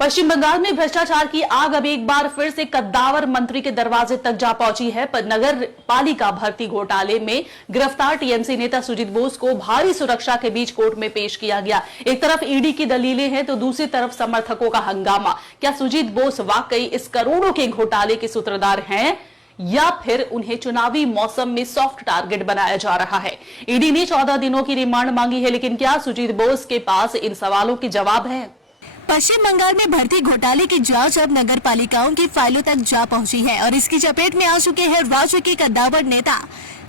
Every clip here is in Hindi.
पश्चिम बंगाल में भ्रष्टाचार की आग अब एक बार फिर से कद्दावर मंत्री के दरवाजे तक जा पहुंची है। पर नगर पालिका भर्ती घोटाले में गिरफ्तार टीएमसी नेता सुजीत बोस को भारी सुरक्षा के बीच कोर्ट में पेश किया गया। एक तरफ ईडी की दलीलें हैं तो दूसरी तरफ समर्थकों का हंगामा। क्या सुजीत बोस वाकई इस करोड़ों के घोटाले के सूत्रधार हैं या फिर उन्हें चुनावी मौसम में सॉफ्ट टारगेट बनाया जा रहा है? ईडी ने 14 दिनों की रिमांड मांगी है, लेकिन क्या सुजीत बोस के पास इन सवालों के जवाब हैं? पश्चिम बंगाल में भर्ती घोटाले की जांच अब नगर पालिकाओं की फाइलों तक जा पहुंची है और इसकी चपेट में आ चुके हैं राज्य के कद्दावर नेता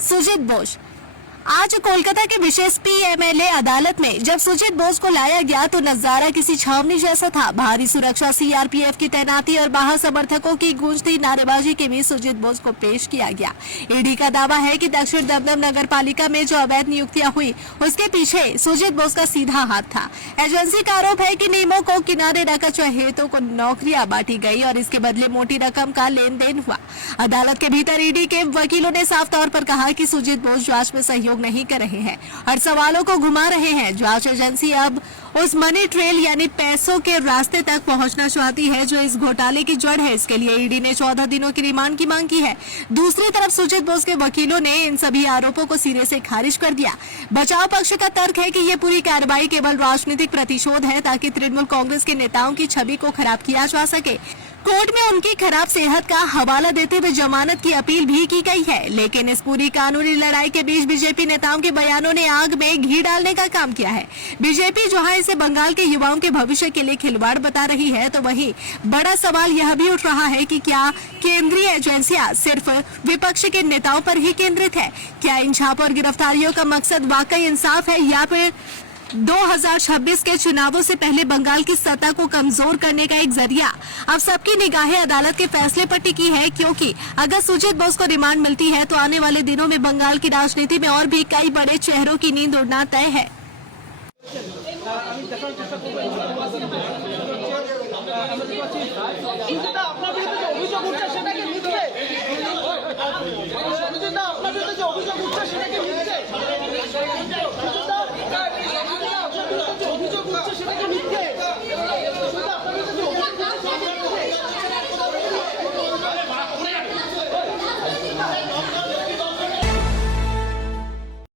सुजीत बोस। आज कोलकाता के विशेष पीएमएलए अदालत में जब सुजीत बोस को लाया गया तो नजारा किसी छावनी जैसा था। भारी सुरक्षा, सीआरपीएफ की तैनाती और बाहर समर्थकों की गूंजती नारेबाजी के बीच सुजीत बोस को पेश किया गया। ईडी का दावा है कि दक्षिण दमदम नगर पालिका में जो अवैध नियुक्तियां हुई उसके पीछे सुजीत बोस का सीधा हाथ था। एजेंसी का आरोप है कि नियमों को किनारे रखकर चहेतों को नौकरियां बांटी गई और इसके बदले मोटी रकम का लेन देन हुआ। अदालत के भीतर ईडी के वकीलों ने साफ तौर पर कहा कि सुजीत बोस जांच में सहयोग नहीं कर रहे हैं और सवालों को घुमा रहे हैं। जांच एजेंसी अब उस मनी ट्रेल यानी पैसों के रास्ते तक पहुंचना चाहती है जो इस घोटाले की जड़ है। इसके लिए ईडी ने 14 दिनों की रिमांड की मांग की है। दूसरी तरफ सुजीत बोस के वकीलों ने इन सभी आरोपों को सिरे से खारिज कर दिया। बचाव पक्ष का तर्क है कि ये पूरी कार्रवाई केवल राजनीतिक प्रतिशोध है ताकि तृणमूल कांग्रेस के नेताओं की छवि को खराब किया जा सके। कोर्ट में उनकी खराब सेहत का हवाला देते हुए जमानत की अपील भी की गई है, लेकिन इस पूरी कानूनी लड़ाई के बीच बीजेपी नेताओं के बयानों ने आग में घी डालने का काम किया है। बीजेपी जहां इसे बंगाल के युवाओं के भविष्य के लिए खिलवाड़ बता रही है, तो वहीं बड़ा सवाल यह भी उठ रहा है कि क्या केंद्रीय एजेंसियां सिर्फ विपक्ष के नेताओं पर ही केंद्रित है? क्या इन छापों और गिरफ्तारियों का मकसद वाकई इंसाफ है या फिर 2026 के चुनावों से पहले बंगाल की सत्ता को कमजोर करने का एक जरिया? अब सबकी निगाहें अदालत के फैसले पर टिकी है, क्योंकि अगर सुजीत बोस को रिमांड मिलती है तो आने वाले दिनों में बंगाल की राजनीति में और भी कई बड़े चेहरों की नींद उड़ना तय है। আপনার বিরুদ্ধে অভিযোগ উঠছে সেটা